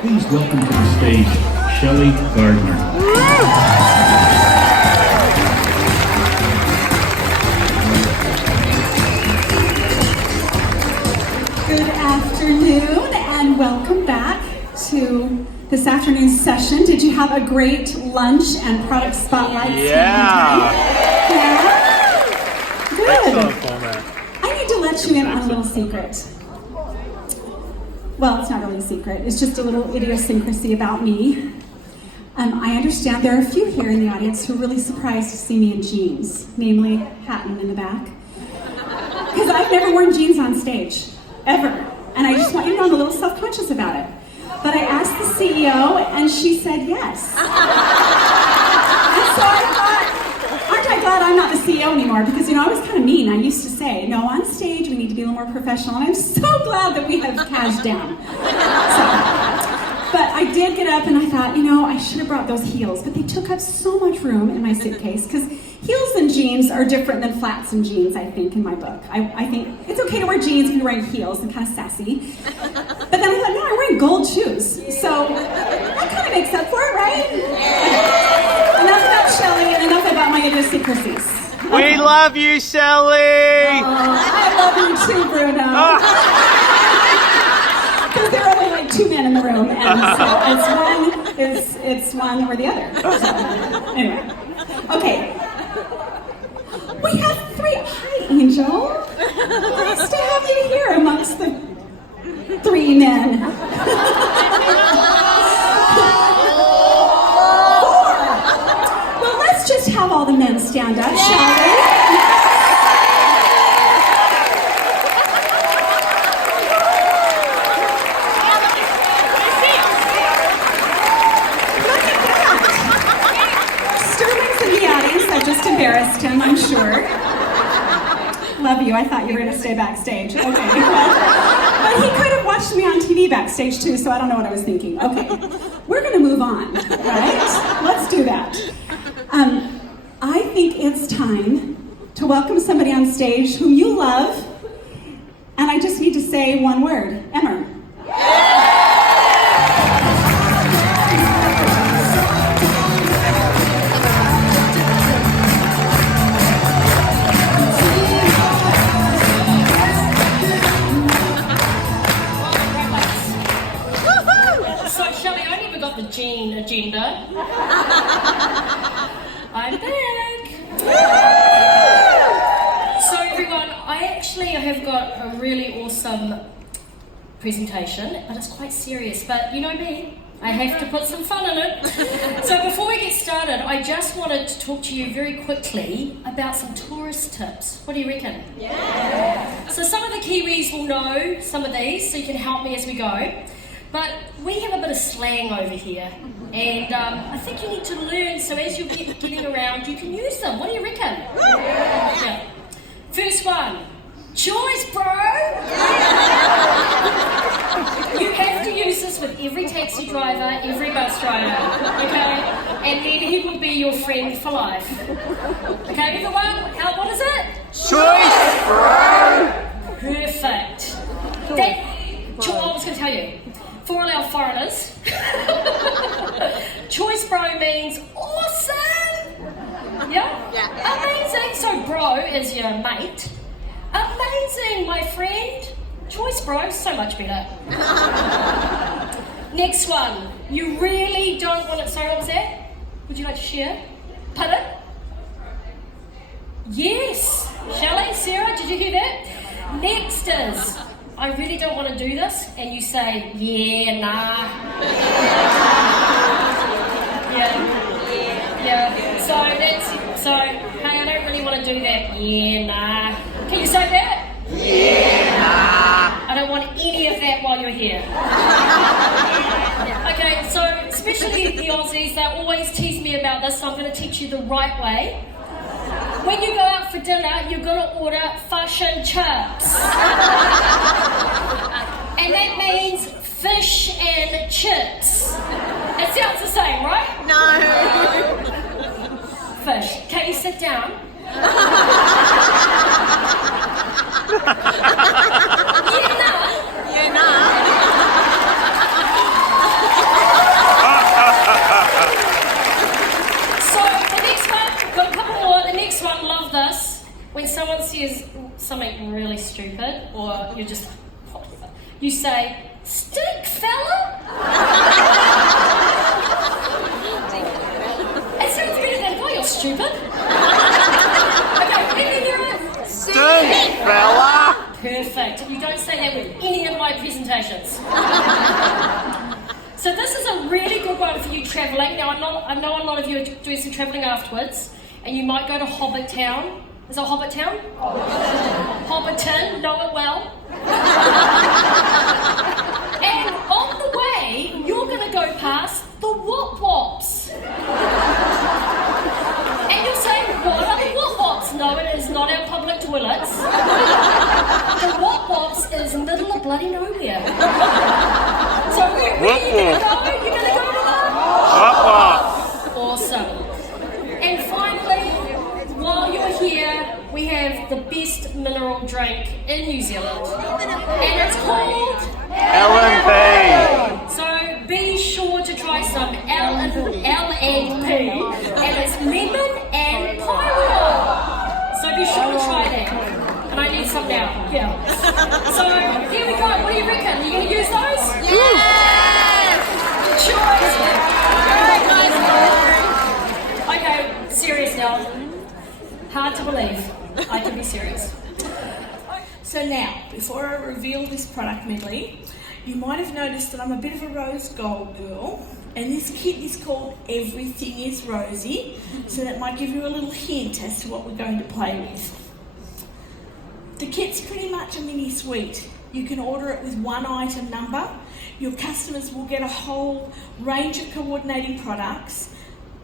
Please welcome to the stage, Shelley Gardner. Good afternoon and welcome back to this afternoon's session. Did you have a great lunch and product spotlight? Yeah. Good. Excellent format. I need to let you in on a little secret. Well, it's not really a secret. It's just a little idiosyncrasy about me. I understand there are a few here in the audience who are really surprised to see me in jeans, namely Hatton in the back. Because I've never worn jeans on stage, ever. And I just want you to know I'm a little self-conscious about it. But I asked the CEO and she said yes. And so I thought, aren't I glad I'm not the CEO anymore? Because, I was kind of mean. I used to say, no, on stage we need to be a little more professional. And I'm so glad that we have cashed down. But I did get up and I thought, I should have brought those heels. But they took up so much room in my suitcase. Because heels and jeans are different than flats and jeans, I think, in my book. I think it's okay to wear jeans if you're wearing heels and kind of sassy. But then I thought, no, I'm wearing gold shoes. So that kind of makes up for it, right? Enough about Shelley and enough about my idiosyncrasies. We love you, Shelley! I love you too, Bruno. Because there are only like two men in the room, and so it's one or the other. So, anyway, okay. We have three. Hi, Angel. Nice to have you here amongst the three men. Four. Well, let's just have all the men stand up, shall we? Just embarrassed him, I'm sure. Love you. I thought you were going to stay backstage. Okay. But he could have watched me on TV backstage too, so I don't know what I was thinking. Okay. We're going to move on, right? Let's do that. I think it's time to welcome somebody on stage whom you love, and I just need to say one word. Emmer. Jean agenda. I'm back. So everyone, I have got a really awesome presentation, but it's quite serious. But you know me, I have to put some fun in it. So before we get started, I just wanted to talk to you very quickly about some tourist tips. What do you reckon? Yeah. So some of the Kiwis will know some of these, so you can help me as we go. But we have a bit of slang over here, and I think you need to learn, so as you're getting around, you can use them. What do you reckon? Yeah. First one, choice, bro! You have to use this with every taxi driver, every bus driver, okay? And then he will be your friend for life. Okay, everyone, what is it? Choice, bro! Perfect. I was going to tell you. For all our foreigners, choice bro means awesome! Yeah? Amazing! So bro is your mate. Amazing, my friend. Choice bro, so much better. Next one. You really don't want it. Sorry, what was that? Would you like to share? Pardon? Yes. Shelley, Sarah, did you hear that? Next is, I really don't want to do this, and you say, yeah, nah. Yeah. So, hey, I don't really want to do that. Yeah, nah. Can you say that? Yeah, nah. I don't want any of that while you're here. Okay, so especially the Aussies, they always tease me about this, so I'm going to teach you the right way. When you go out for dinner, you're going to order fish and chips. And that means fish and chips. It sounds the same, right? No. Fish. Can you sit down? something really stupid, or you're just whatever, you say, "Stink fella." It sounds better than, "Oh, you're stupid." Okay, maybe there are. Stink fella. Perfect. You don't say that with any of my presentations. So this is a really good one for you travelling. Now I know a lot of you are doing some travelling afterwards, and you might go to Hobbit Town. Is it Hobbit Town? Hobbiton, know it well. And on the way, you're going to go past the Wop Wops. And you'll say, "What are the Wop Wops?" No, it is not our public toilets. The Wop Wops is middle of bloody nowhere. So where are you going to go? You're going to go to the Wop wop. Awesome. And finally, while you're here, we have the best mineral drink in New Zealand. And it's called L&P. So be sure to try some L&P. And it's lemon and pineapple. So be sure to try that. And I need some now. Yeah. So here we go. What do you reckon? Are you going to use those? Yes! Good choice. Okay, serious now. Hard to believe. I can be serious. So now, before I reveal this product medley, you might have noticed that I'm a bit of a rose gold girl, and this kit is called Everything Is Rosy, so that might give you a little hint as to what we're going to play with. The kit's pretty much a mini suite. You can order it with one item number. Your customers will get a whole range of coordinating products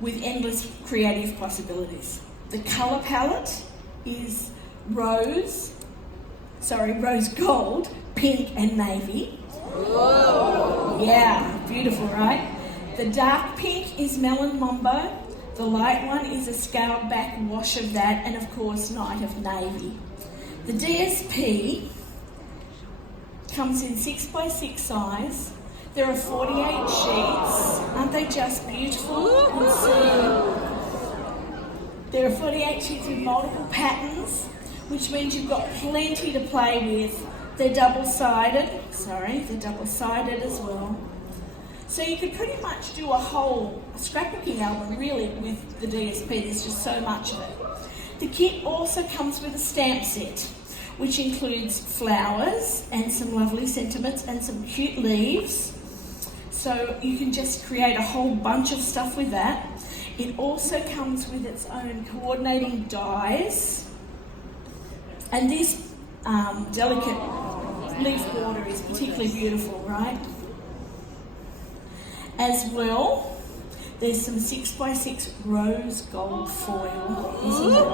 with endless creative possibilities. The colour palette is rose gold, pink and navy. Whoa. Yeah, beautiful, right? The dark pink is melon mambo. The light one is a scaled back wash of that, and of course night of navy. The DSP comes in 6x6 size. There are 48 sheets. Aren't they just beautiful? There are 48 sheets with multiple patterns, which means you've got plenty to play with. They're double-sided as well. So you could pretty much do a whole scrapbooking album really with the DSP. There's just so much of it. The kit also comes with a stamp set, which includes flowers and some lovely sentiments and some cute leaves. So you can just create a whole bunch of stuff with that. It also comes with its own coordinating dies. And this delicate leaf border is particularly beautiful, right? As well, there's some 6x6 rose gold foil. Isn't it?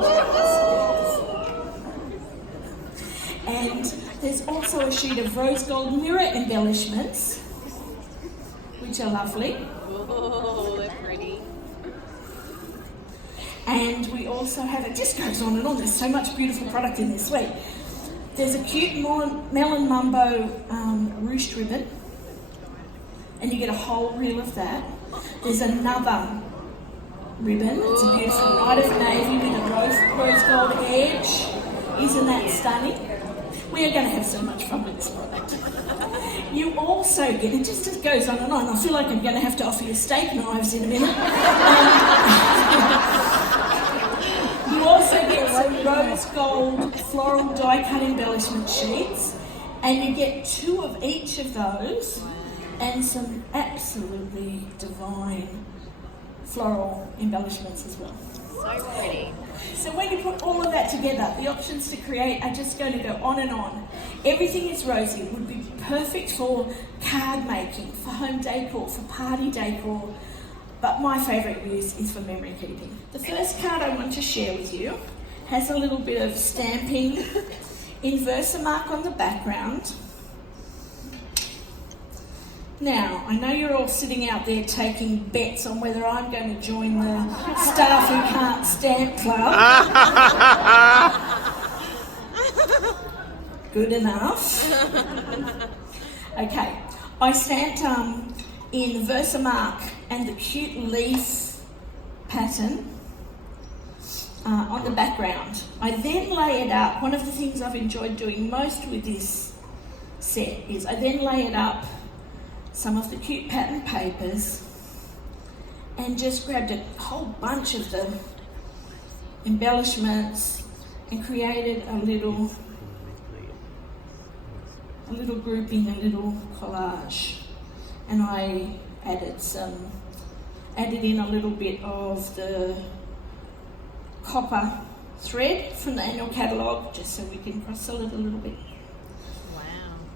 And there's also a sheet of rose gold mirror embellishments, which are lovely. Oh, they're pretty. And we also have, it just goes on and on, there's so much beautiful product in this suite. There's a cute melon mumbo ruched ribbon, and you get a whole reel of that. There's another ribbon, it's a beautiful night of navy with a rose gold edge. Isn't that stunning? We are going to have so much fun with this product. You also get, it just goes on and on. I feel like I'm going to have to offer you steak knives in a minute. You also get some rose gold floral die cut embellishment sheets, and you get 2 of each of those, and some absolutely divine floral embellishments as well. So pretty. So when you put all of that together, the options to create are just going to go on and on. Everything Is Rosy would be perfect for card making, for home decor, for party decor, but my favourite use is for memory keeping. The first card I want to share with you has a little bit of stamping in Versamark on the background. Now, I know you're all sitting out there taking bets on whether I'm going to join the Staff Who Can't Stamp Club. Good enough. Okay, I stamped in Versamark and the cute leaf pattern. on the background. I then lay it up. One of the things I've enjoyed doing most with this set is I then lay it up some of the cute pattern papers and just grabbed a whole bunch of the embellishments and created a little grouping, a little collage. And I added in a little bit of the copper thread from the annual catalogue, just so we can cross-sell it a little bit. Wow.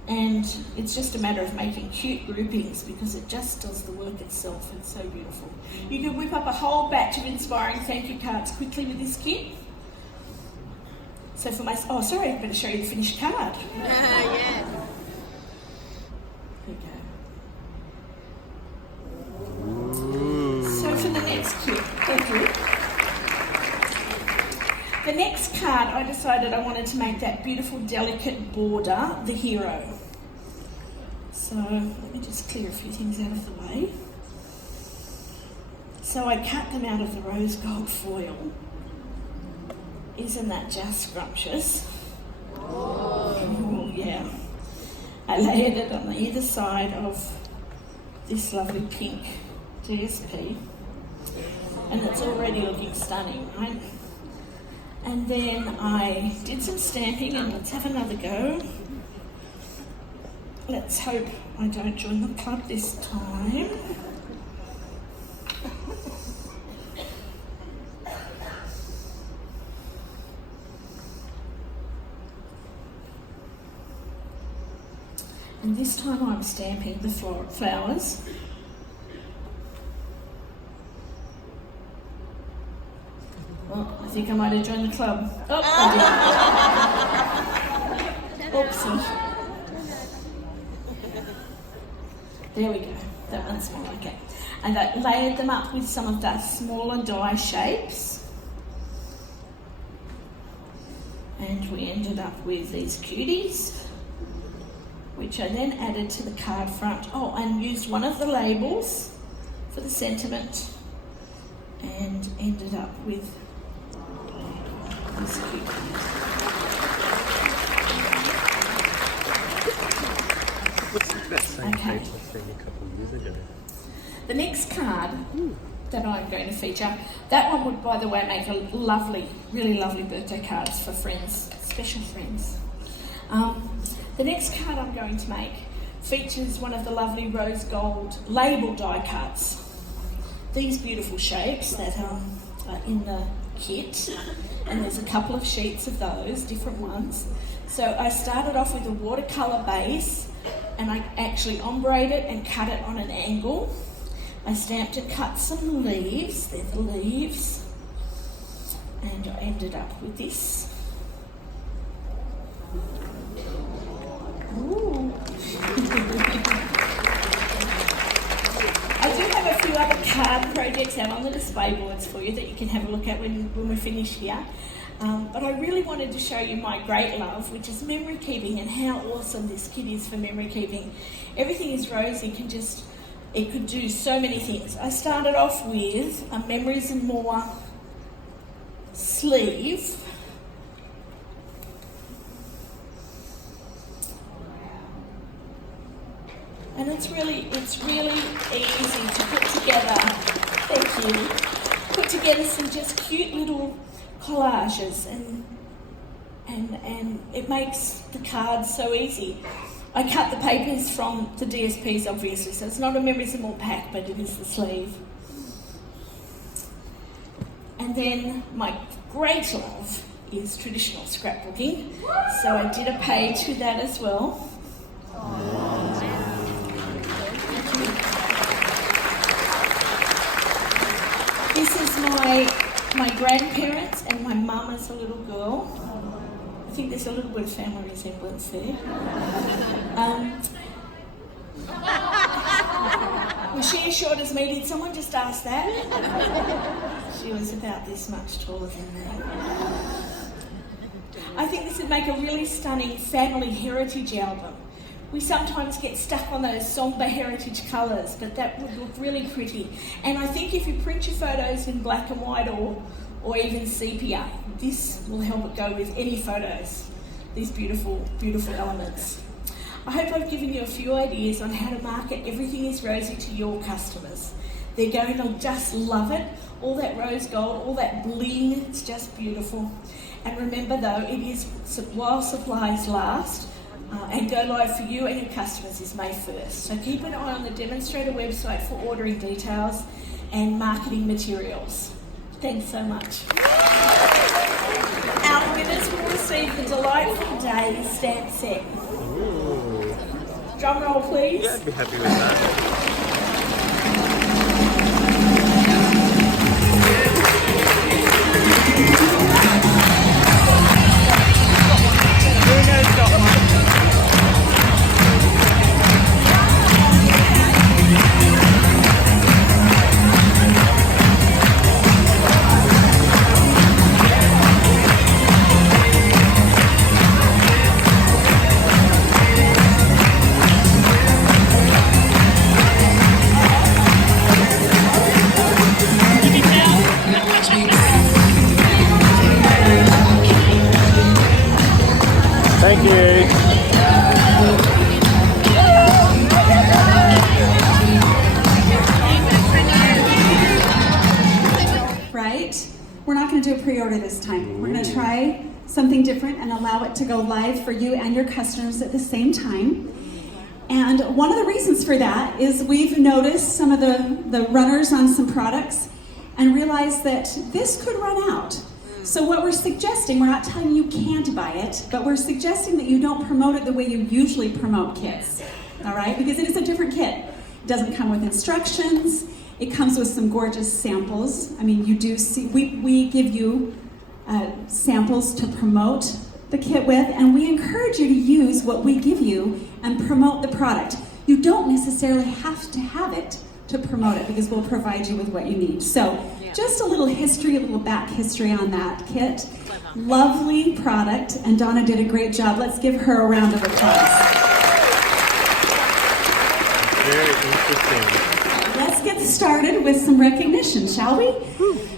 And it's just a matter of making cute groupings because it just does the work itself. It's so beautiful. You can whip up a whole batch of inspiring thank you cards quickly with this kit. So for my, I better show you the finished card. Yeah. There we go. So for the next kit, thank you. The next card, I decided I wanted to make that beautiful, delicate border the hero. So let me just clear a few things out of the way. So I cut them out of the rose gold foil. Isn't that just scrumptious? Oh, yeah. I layered it on either side of this lovely pink DSP. And it's already looking stunning, right? And then I did some stamping, and let's have another go. Let's hope I don't join the club this time. And this time I'm stamping the flowers. Oh, I think I might have joined the club. Oh, I did. Oopsie. There we go. That one's more like it. And I layered them up with some of the smaller die shapes. And we ended up with these cuties, which I then added to the card front. Oh, and used one of the labels for the sentiment and ended up with this cutie. Okay. The next card that I'm going to feature, that one would, by the way, make a lovely, really lovely birthday cards for friends, special friends. The next card I'm going to make features one of the lovely rose gold label die cuts. These beautiful shapes that are in the kit, and there's a couple of sheets of those, different ones. So I started off with a watercolour base, and I actually ombreed it and cut it on an angle. I stamped and cut some leaves, they're the leaves, and I ended up with this. Ooh. I do have a few other card projects out on the display boards for you that you can have a look at when we finish here. But I really wanted to show you my great love, which is memory keeping, and how awesome this kit is for memory keeping. Everything Is Rosy it could do so many things. I started off with a Memories and More sleeve. And it's really easy to put together. Thank you. Put together some just cute little collages, and it makes the cards so easy. I cut the papers from the DSPs, obviously, so it's not a Memories and More pack, but it is the sleeve. And then my great love is traditional scrapbooking, so I did a page with that as well. This is my grandparents and my mum as a little girl. I think there's a little bit of family resemblance there. Was she as short as me? Did someone just ask that? She was about this much taller than me. I think this would make a really stunning family heritage album. We sometimes get stuck on those sombre heritage colours, but that would look really pretty. And I think if you print your photos in black and white or or even sepia. This will help it go with any photos, these beautiful, beautiful elements. I hope I've given you a few ideas on how to market Everything Is Rosy to your customers. They're going to just love it. All that rose gold, all that bling, it's just beautiful. And remember though, it is while supplies last, and go live for you and your customers is May 1st. So keep an eye on the Demonstrator website for ordering details and marketing materials. Thanks so much. Our winners will receive the Delightful Day stamp set. Drum roll, please. Yeah, I'd be happy with that. Thank you. Right? We're not going to do a pre-order this time. We're going to try something different and allow it to go live for you and your customers at the same time. And one of the reasons for that is we've noticed some of the runners on some products and realized that this could run out. So what we're suggesting, we're not telling you can't buy it, but we're suggesting that you don't promote it the way you usually promote kits, all right? Because it is a different kit. It doesn't come with instructions. It comes with some gorgeous samples. I mean, you do see, we give you samples to promote the kit with, and we encourage you to use what we give you and promote the product. You don't necessarily have to have it to promote it because we'll provide you with what you need. So just a little history, a little back history on that kit. Lovely product, and Donna did a great job. Let's give her a round of applause. Very interesting. Let's get started with some recognition, shall we?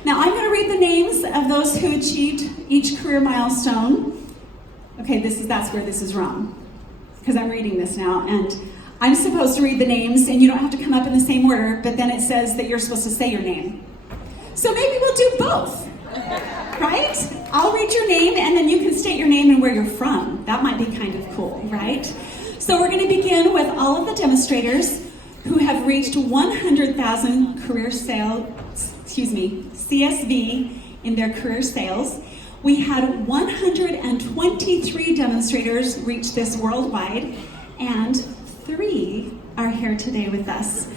Now I'm going to read the names of those who achieved each career milestone. Okay, that's where this is wrong, because I'm reading this now, and I'm supposed to read the names, and you don't have to come up in the same order, but then it says that you're supposed to say your name. So maybe we'll do both, right? I'll read your name, and then you can state your name and where you're from. That might be kind of cool, right? So we're going to begin with all of the demonstrators who have reached 100,000 CSV in their career sales. We had 123 demonstrators reach this worldwide, and 3 are here today with us.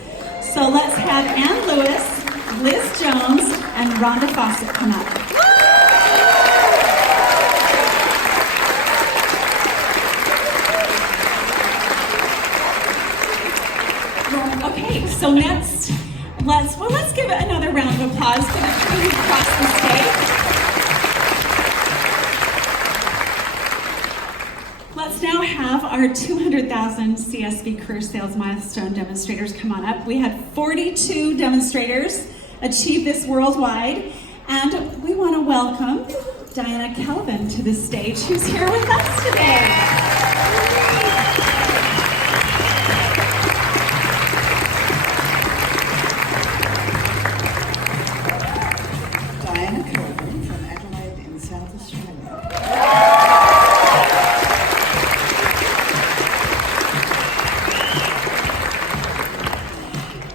So let's have Ann Lewis, Liz Jones, and Rhonda Fawcett come up. Okay, so next, let's give it another round of applause for the 2 who crossed the stage. Let's now have our 200,000 CSV career sales milestone demonstrators come on up. We had 42 demonstrators achieve this worldwide, and we want to welcome Diana Kelvin to the stage, who's here with us today. Diana Kelvin from Adelaide in South Australia.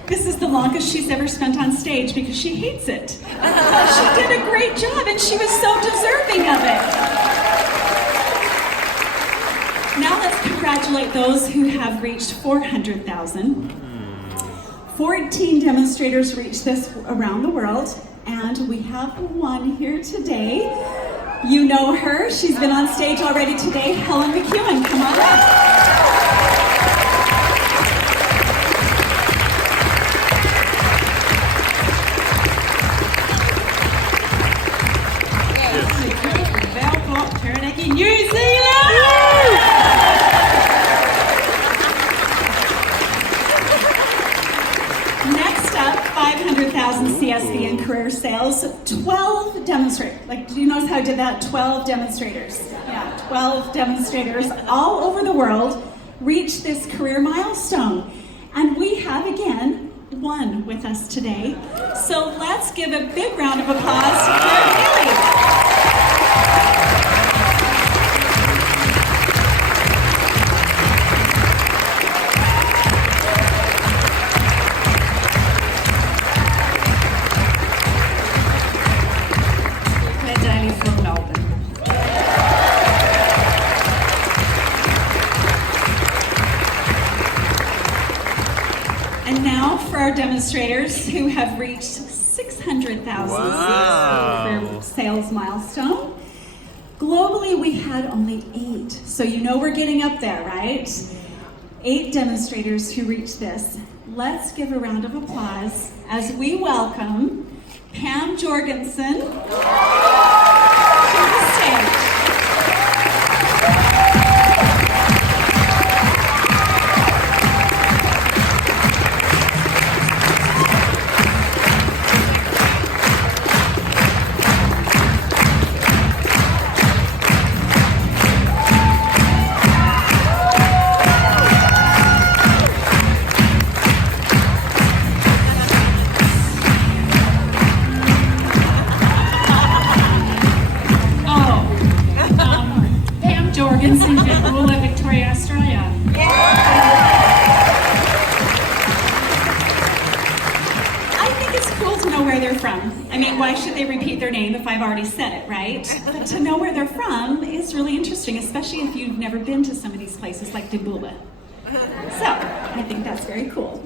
This is the longest she's ever spent on stage because she hates it. She did a great job and she was so deserving of it. Now let's congratulate those who have reached 400,000. 14 demonstrators reached this around the world, and we have one here today. You know her. She's been on stage already today. Helen McEwen, come on up. New Zealand! Next up, up 500,000 CSV in career sales, 12 demonstrators. Like, do you notice how I did that? 12 demonstrators. Yeah, 12 demonstrators all over the world reached this career milestone. And we have, again, one with us today. So let's give a big round of applause to Claire Haley. From Melbourne. And now for our demonstrators who have reached 600,000 career sales milestone. Globally, we had only 8. So you know we're getting up there, right? 8 demonstrators who reached this. Let's give a round of applause as we welcome Pam Jorgensen to the stage. Jorgensen, Victoria, Victoria, Australia. I think it's cool to know where they're from. I mean, why should they repeat their name if I've already said it, right? But to know where they're from is really interesting, especially if you've never been to some of these places like Dubula. So, I think that's very cool.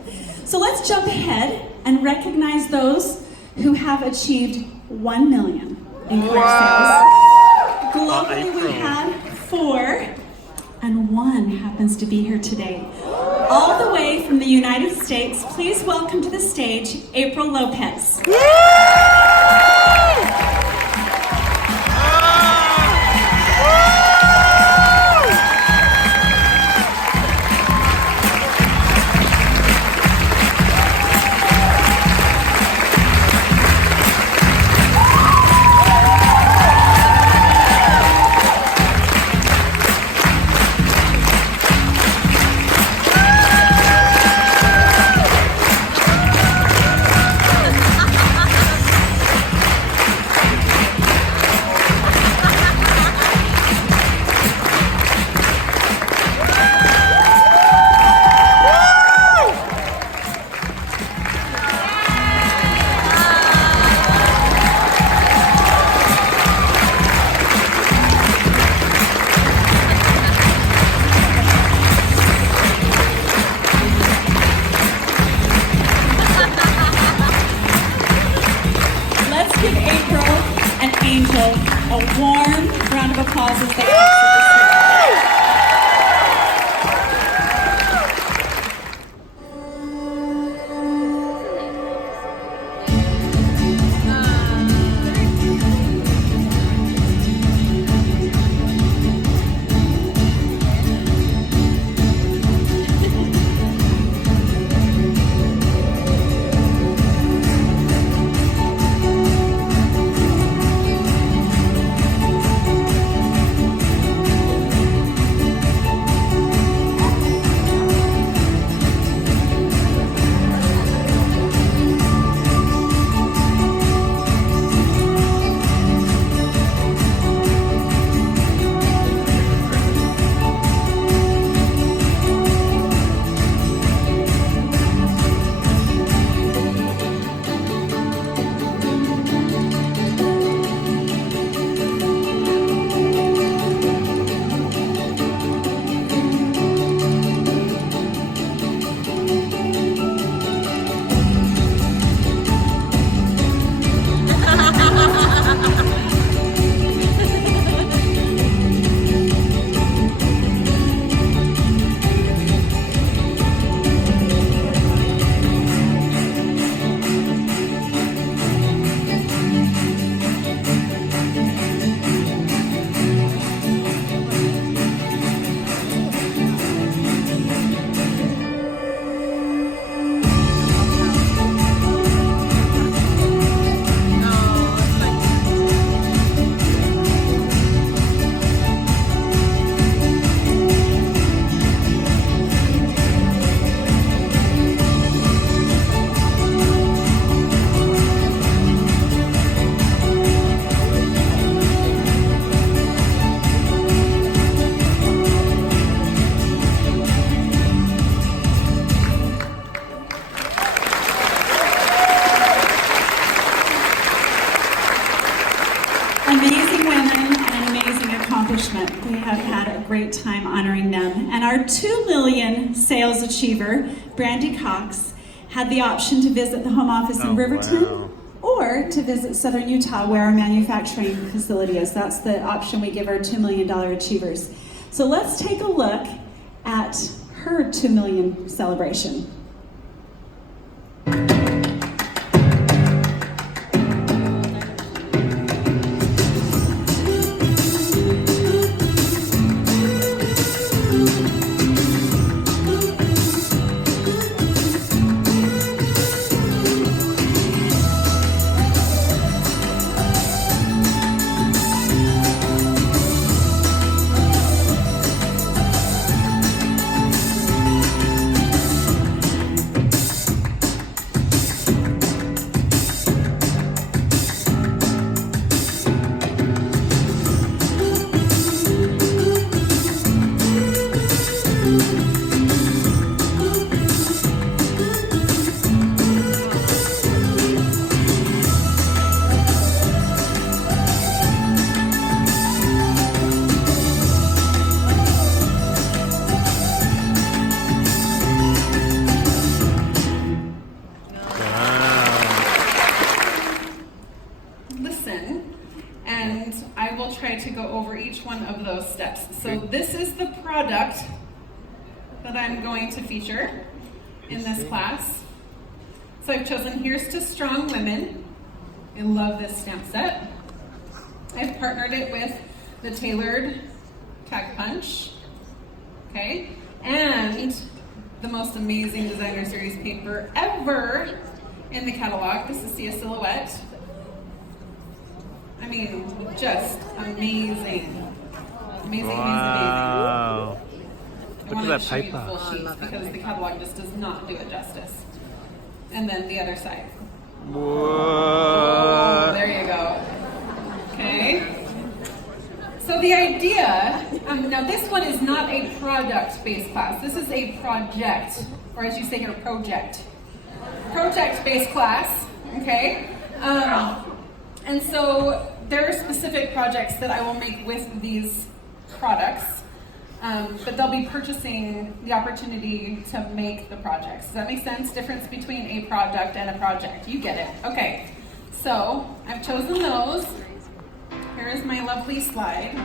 So let's jump ahead and recognize those who have achieved 1 million in career sales. Globally, we had 4, and 1 happens to be here today. All the way from the United States, please welcome to the stage April Lopez. A warm round of applause as they exit the stage. great time honoring them. And our 2 million sales achiever, Brandy Cox, had the option to visit the home office in Riverton. Wow. Or to visit Southern Utah, where our manufacturing facility is. That's the option we give our $2 million achievers. So let's take a look at her $2 million celebration. Listen, and I will try to go over each one of those steps. So this is the product that I'm going to feature in this class. So I've chosen Here's to Strong Women. I love this stamp set. I've partnered it with the Tailored Tag Punch, okay, and the most amazing designer series paper ever in the catalog. This is a silhouette. I mean, just amazing. Amazing, Wow. amazing, amazing. Look I at wanted that to show you the paper. full sheets because the catalog just does not do it justice. And then the other side. Whoa. There you go. Okay. So the idea, now this one is not a product-based class. This is a project, or as you say here, project. Project-based class, okay? And so there are specific projects that I will make with these products, but they'll be purchasing the opportunity to make the projects. Does that make sense? Difference between a product and a project. You get it. Okay. So I've chosen those. Here is my lovely slide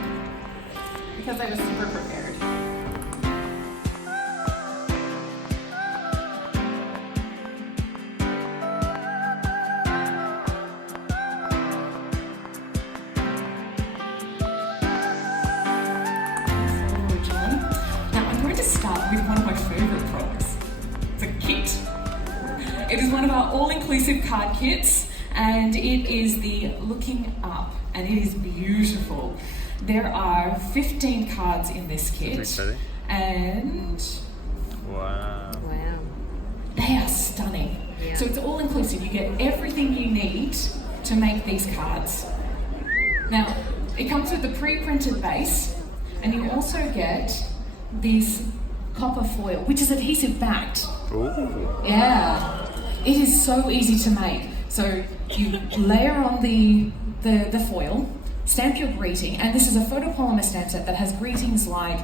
because I was super prepared. Now I'm going to start with one of my favourite products. It's a kit. It is one of our all-inclusive card kits, and it is the Looking Up, and it is beautiful. There are 15 cards in this kit, Exciting. and Wow. Wow. they are stunning. Yeah. So it's all inclusive. You get everything you need to make these cards. Now, it comes with the pre-printed base, and you also get this copper foil, which is adhesive backed. Ooh. Yeah, it is so easy to make. So you layer on the foil, stamp your greeting, and this is a photopolymer stamp set that has greetings like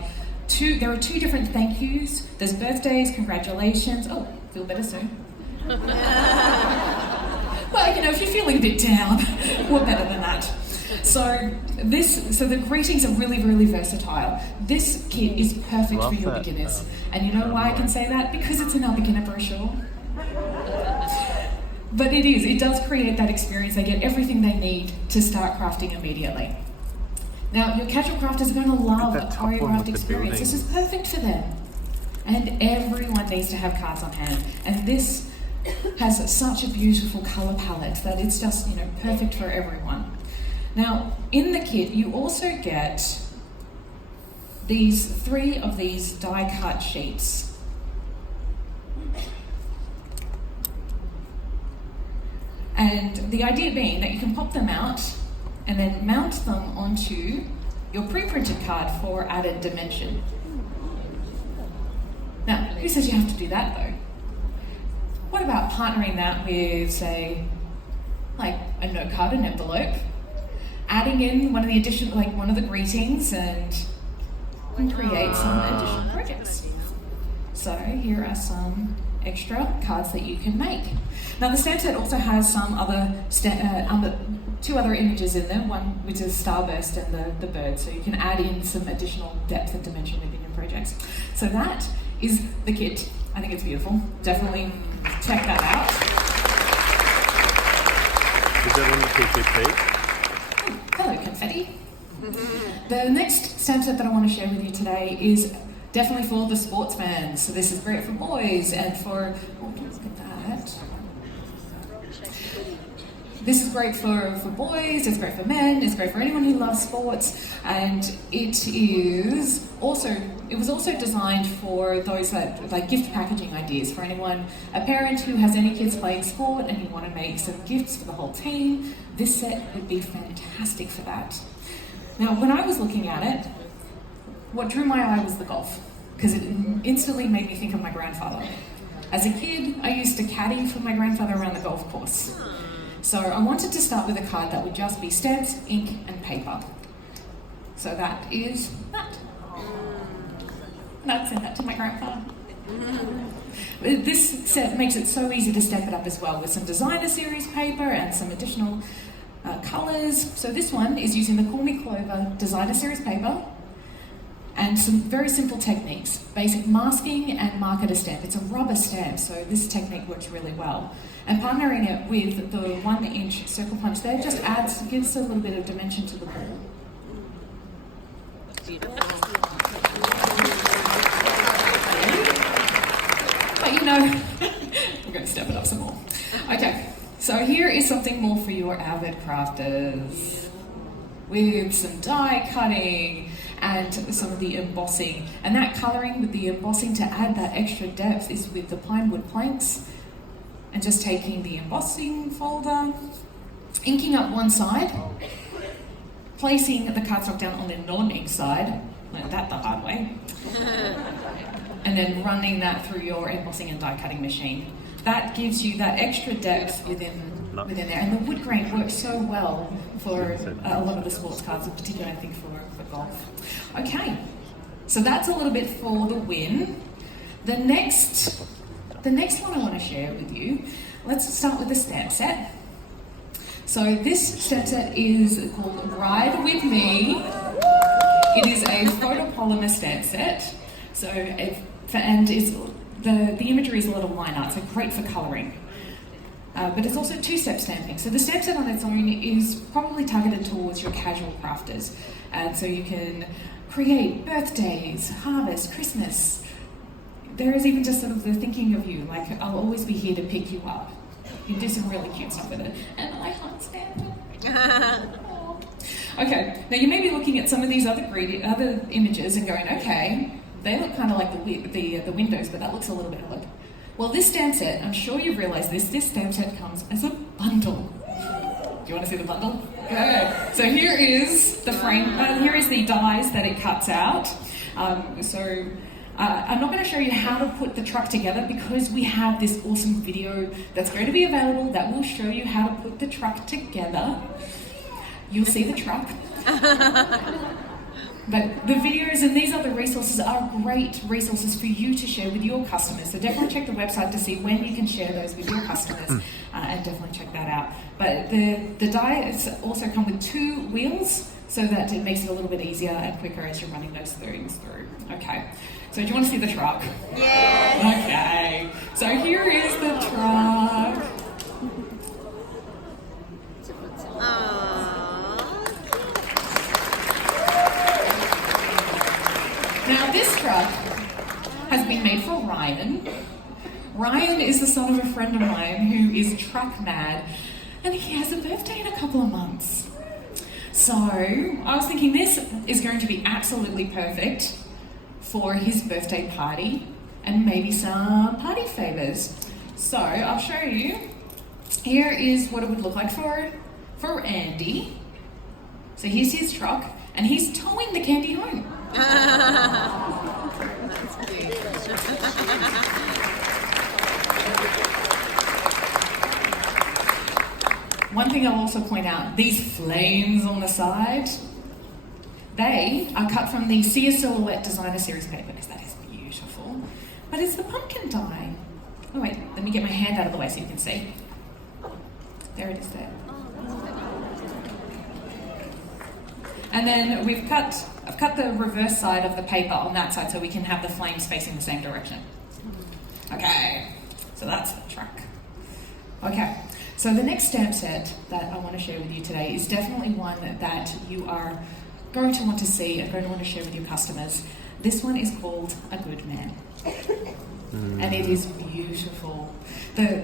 there are 2 different thank yous. There's birthdays, congratulations. Oh, feel better soon. Well, you know, if you're feeling a bit down, what better than that? So the greetings are really, really versatile. This kit is perfect Love for your that. beginners. And you know why I can say that? Because it's an our beginner brochure. But it does create that experience. They get everything they need to start crafting immediately. Now, your casual crafters are going to love that a top one choreographed with the experience. This is building. perfect for them. And everyone needs to have cards on hand. And this has such a beautiful colour palette that it's just, you know, perfect for everyone. Now, in the kit, you also get these 3 of these die-cut sheets. And the idea being that you can pop them out and then mount them onto your pre-printed card for added dimension. Now, who says you have to do that though? What about partnering that with, say, like a note card, an envelope, adding in one of the greetings and and create some additional projects. So here are some extra cards that you can make. Now the stamp set also has some other two other images in there, one which is starburst and the bird, so you can add in some additional depth and dimension within your projects. So that is the kit. I think it's beautiful. Definitely check that out. Is that on the PCP? Hello, confetti. The next stamp set that I want to share with you today is definitely for the sports fans. So this is great for boys and for, let's get that. This is great for boys, it's great for men, it's great for anyone who loves sports, and it was also designed for those that like gift packaging ideas, for anyone, a parent who has any kids playing sport and you want to make some gifts for the whole team. This set would be fantastic for that. Now, when I was looking at it, what drew my eye was the golf, because it instantly made me think of my grandfather. As a kid, I used to caddy for my grandfather around the golf course. So I wanted to start with a card that would just be stamps, ink, and paper. So that is that. And I'd send that to my grandfather. This set makes it so easy to step it up as well with some designer series paper and some additional colours. So this one is using the Call Me Clover designer series paper and some very simple techniques. Basic masking and marker to stamp. It's a rubber stamp, so this technique works really well. And partnering it with the 1-inch circle punch there just gives a little bit of dimension to the ball. But you know, we're going to step it up some more. Okay, so here is something more for your avid crafters with some die cutting and some of the embossing. And that colouring with the embossing to add that extra depth is with the pine wood planks. And just taking the embossing folder, inking up one side, placing the cardstock down on the non-ink side, learned that the hard way, and then running that through your embossing and die cutting machine. That gives you that extra depth within there. And the wood grain works so well for a lot of the sports cards, in particular I think for golf. Okay, so that's a little bit for the win. The next one I want to share with you, let's start with the stamp set. So this stamp set is called Ride With Me. It is a photopolymer stamp set. So the imagery is a lot of line art, so great for colouring. But it's also two-step stamping. So the stamp set on its own is probably targeted towards your casual crafters. And so you can create birthdays, harvest, Christmas. There is even just sort of the thinking of you, like I'll always be here to pick you up. You can do some really cute stuff with it. And I can't stand it. Okay, now you may be looking at some of these other images and going, okay, they look kind of like the windows, but that looks a little bit odd. Well, this stamp set, I'm sure you've realised this stamp set comes as a bundle. Do you want to see the bundle? Okay. So here is the frame, here is the dies that it cuts out. I'm not going to show you how to put the truck together because we have this awesome video that's going to be available that will show you how to put the truck together. You'll see the truck. But the videos and these other resources are great resources for you to share with your customers. So definitely check the website to see when you can share those with your customers and definitely check that out. But the dies also come with 2 wheels so that it makes it a little bit easier and quicker as you're running those things through. Okay. So do you want to see the truck? Yes! Okay. So here is the truck. Now this truck has been made for Ryan. Ryan is the son of a friend of mine who is truck mad and he has a birthday in a couple of months. So I was thinking this is going to be absolutely perfect for his birthday party and maybe some party favours. So I'll show you. Here is what it would look like for Andy. So here's his truck and he's towing the candy home. That's cute. One thing I'll also point out, these flames on the side, They are cut from the See a Silhouette Designer Series paper, because that is beautiful. But it's the pumpkin die. Oh wait, let me get my hand out of the way so you can see. There it is there. And then I've cut the reverse side of the paper on that side so we can have the flames facing the same direction. Okay, so that's the track. Okay, so the next stamp set that I want to share with you today is definitely one that you are going to want to see and going to want to share with your customers. This one is called A Good Man. And it is beautiful. The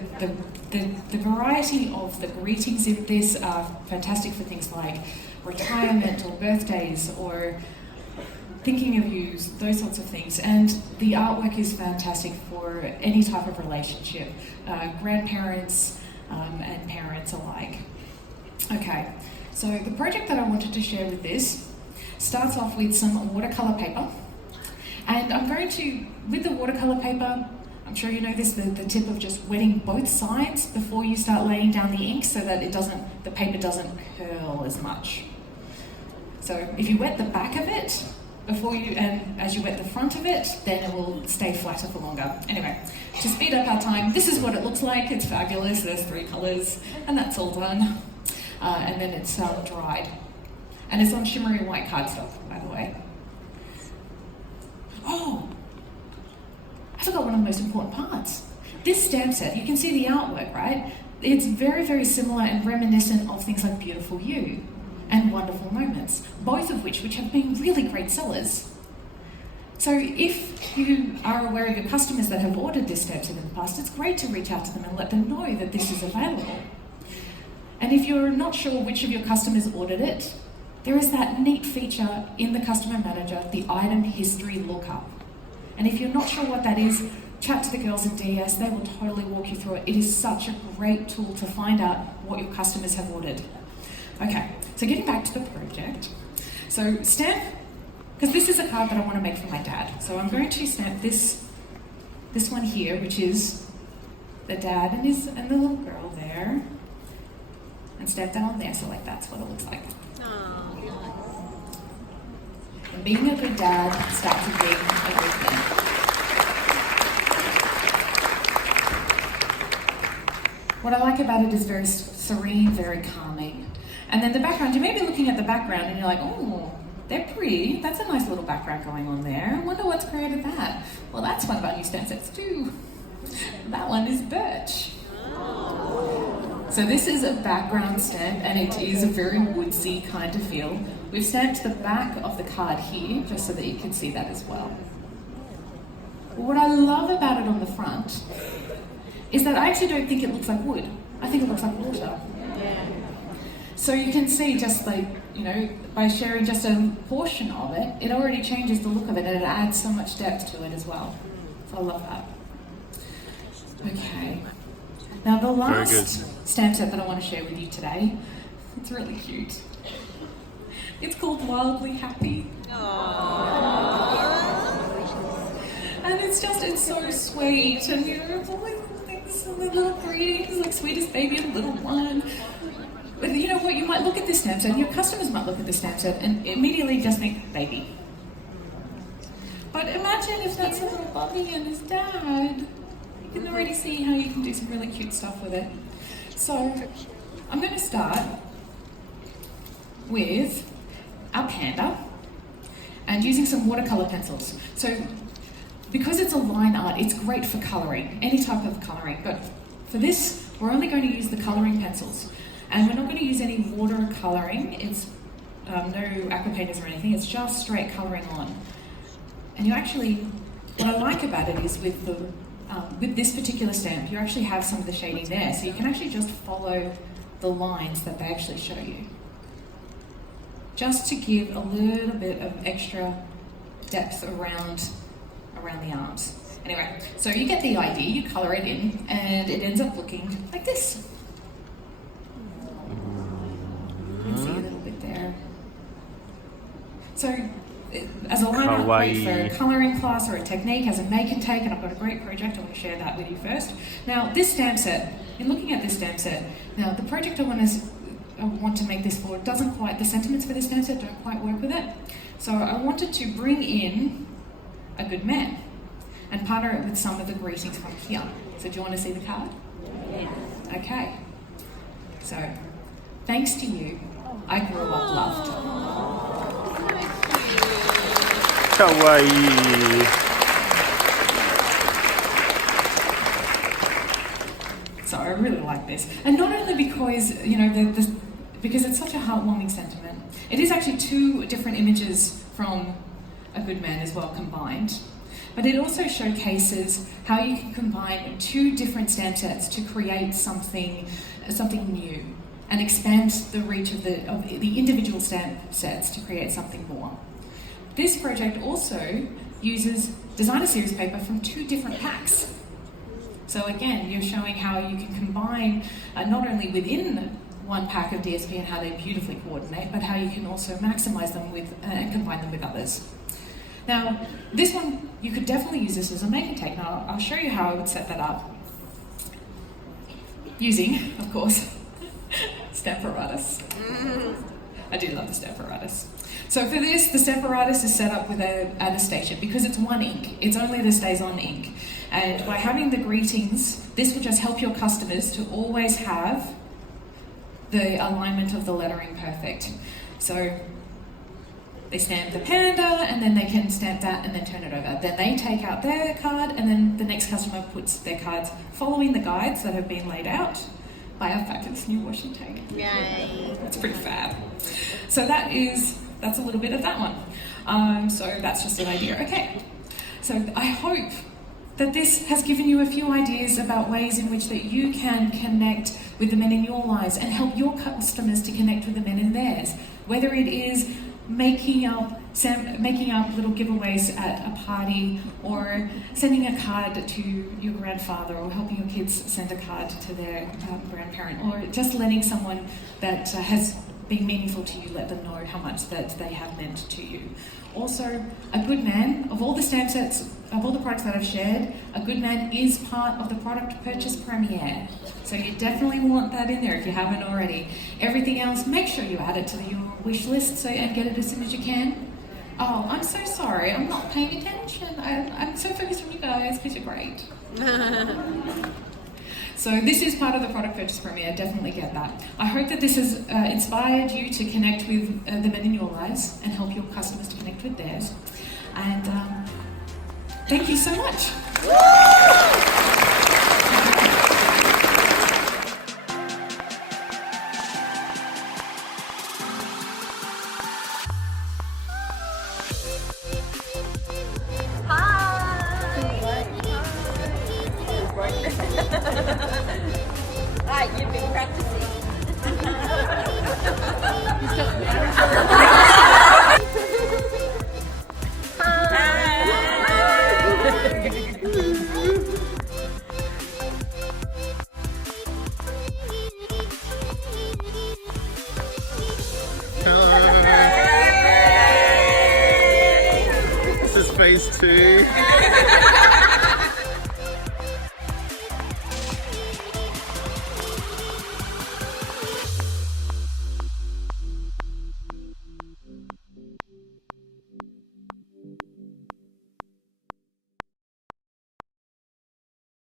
variety of the greetings in this are fantastic for things like retirement or birthdays or thinking of you, those sorts of things. And the artwork is fantastic for any type of relationship, grandparents and parents alike. Okay, so the project that I wanted to share with this starts off with some watercolour paper. And I'm going to, with the watercolour paper, I'm sure you know this, the tip of just wetting both sides before you start laying down the ink so that the paper doesn't curl as much. So if you wet the back of it and as you wet the front of it, then it will stay flatter for longer. Anyway, to speed up our time, this is what it looks like. It's fabulous. There's 3 colours, and that's all done. And then it's dried. And it's on shimmery white cardstock, by the way. Oh, I forgot one of the most important parts. This stamp set, you can see the artwork, right? It's very, very similar and reminiscent of things like Beautiful You and Wonderful Moments, both of which have been really great sellers. So if you are aware of your customers that have ordered this stamp set in the past, it's great to reach out to them and let them know that this is available. And if you're not sure which of your customers ordered it, there is that neat feature in the Customer Manager, the Item History Lookup. And if you're not sure what that is, chat to the girls in DS, they will totally walk you through it. It is such a great tool to find out what your customers have ordered. Okay, so getting back to the project. So stamp, because this is a card that I want to make for my dad. So I'm going to stamp this one here, which is the dad and the little girl there. And stamp that on there, so like that's what it looks like. And being a good dad starts with being a good man. What I like about it is very serene, very calming. And then the background, you may be looking at the background and you're like, oh, they're pretty. That's a nice little background going on there. I wonder what's created that. Well, that's one of our new stamp sets too. That one is birch. So this is a background stamp and it is a very woodsy kind of feel. We've stamped the back of the card here just so that you can see that as well. What I love about it on the front is that I actually don't think it looks like wood. I think it looks like water. So you can see just like, by sharing just a portion of it, it already changes the look of it and it adds so much depth to it as well. So I love that. Okay. Now the last stamp set that I want to share with you today, it's really cute. It's called Wildly Happy. And it's so sweet, and it's always things, the little greetings, like sweetest baby and little one. But you know what, you might look at this stamp set, and your customers might look at this stamp set and immediately just think baby. But imagine if that's a little Bobby and his dad. You can already see how you can do some really cute stuff with it. So I'm going to start with our panda and using some watercolor pencils. So because it's a line art, it's great for coloring, any type of coloring. But for this, we're only going to use the coloring pencils. And we're not going to use any water coloring. It's no aqua painters or anything. It's just straight coloring on. And what I like about it is with this particular stamp, you actually have some of the shading there. So you can actually just follow the lines that they actually show you. Just to give a little bit of extra depth around the arms. Anyway, so you get the idea, you colour it in, and it ends up looking like this. You can see a little bit there. So, as a line art, great for a colouring class or a technique, as a make and take, and I've got a great project, I want to share that with you first. Now, this stamp set, in looking at this stamp set, now the project I want to want to make this for doesn't quite, the sentiments for this stanza don't quite work with it. So I wanted to bring in a good man and partner it with some of the greetings from here. So do you want to see the card? Yeah. Okay. So, thanks to you, I grew up loved. Kawaii. So I really like this, and not only because because it's such a heartwarming sentiment. It is actually two different images from a good man as well combined, but it also showcases how you can combine two different stand sets to create something new and expand the reach of the individual stand sets to create something more. This project also uses designer series paper from two different packs. So again, you're showing how you can combine not only within one pack of DSP and how they beautifully coordinate, but how you can also maximize them with and combine them with others. Now, this one, you could definitely use this as a make and take. Now, I'll show you how I would set that up. Using, of course, Stamparatus. I do love the Stamparatus. So for this, the Stamparatus is set up with Anastasia because it's one ink. It's only the stays on ink. And by having the greetings, this will just help your customers to always have the alignment of the lettering perfect. So they stamp the panda and then they can stamp that and then turn it over. Then they take out their card and then the next customer puts their cards following the guides that have been laid out by our fabulous new washi tape. Yay! It's pretty fab. So that's a little bit of that one. So that's just an idea. Okay, so I hope that this has given you a few ideas about ways in which that you can connect with the men in your lives and help your customers to connect with the men in theirs. Whether it is making up little giveaways at a party, or sending a card to your grandfather, or helping your kids send a card to their grandparent, or just letting someone that has been meaningful to you, let them know how much that they have meant to you. Also, a good man, of all the stamp sets, of all the products that I've shared, a good man is part of the product purchase premiere. So you definitely want that in there if you haven't already. Everything else, make sure you add it to your wish list and get it as soon as you can. Oh, I'm so sorry, I'm not paying attention. I'm so focused on you guys because you're great. So this is part of the product purchase premiere, definitely get that. I hope that this has inspired you to connect with the men in your lives and help your customers to connect with theirs. And thank you so much. Right, you've been practicing. Hello. This is phase 2.